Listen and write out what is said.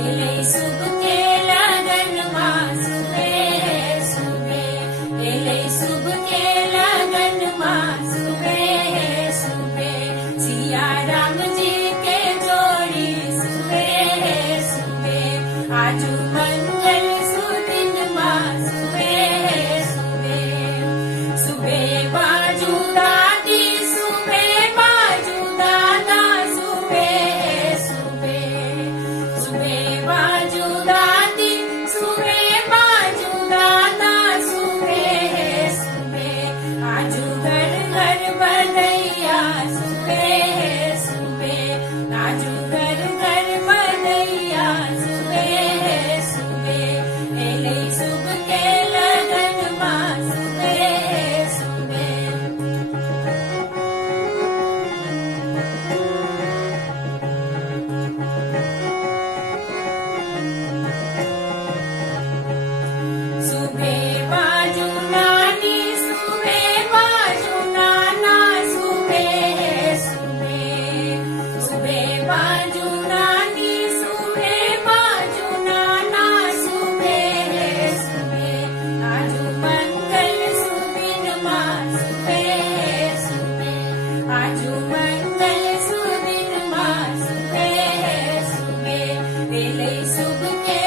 एलै शुभ के लगन माँ सुबे सुबे, एलै शुभ के लगन माँ सुबे सुबे, सिया राम जी के जोड़ी सुबे सुबे, आजू मंगल सुदिन माँ सुबे सुबे, सुबे बाजू दादी सुबे बाजू दादा सुबे सुबे, सुबे बाजू दादी सुबे बाजू दादा सुबे सुबे, आजू घर घर बधैया सुबे सुबे, आजू घर घर बधैया सुबे सुबे, एलै शुभ के लगन माँ सुबे सुबे। सुबे बाजू नानी सुबे बाजू नाना सुबे सुबे, सुबे बाजू नानी सुबे बाजू नाना सुबे सुबे, आजू मंगल सुदिन माँ सुबे सुबे, आजू मंगल सुदिन माँ सुबे सुबे, एलै शुभ के